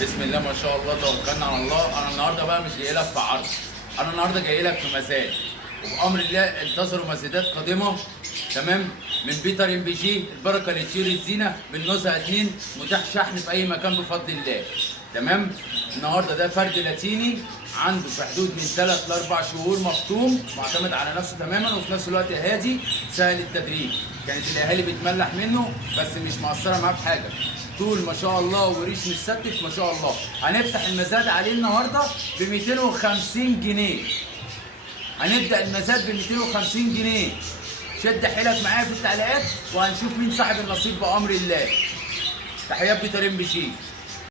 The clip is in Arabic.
بسم الله ما شاء الله، توكلنا على الله. انا النهارده بقى مش جاي لك في عرض، انا النهارده جاي لك في مزاد، وبامر الله انتظروا مزادات قادمه. تمام. من بيتر ام بي جي، البركه لطيور الزينه بالنزهه 2، متاح شحن في اي مكان بفضل الله. تمام. النهارده ده فرد لاتيني عنده في حدود من 3 ل 4 شهور، مفطوم، معتمد على نفسه تماما، وفي نفس الوقت هادي سهل التدريب. كانت الاهالي بتملح منه بس مش مقصره معاه في حاجه، طول ما شاء الله وريش متستف ما شاء الله. هنفتح المزاد عليه النهارده ب 250 جنيه. هنبدا المزاد ب 250 جنيه. شد حيلك معايا في التعليقات وهنشوف مين صاحب النصيب بامر الله. تحيات بيتر ام بي جي.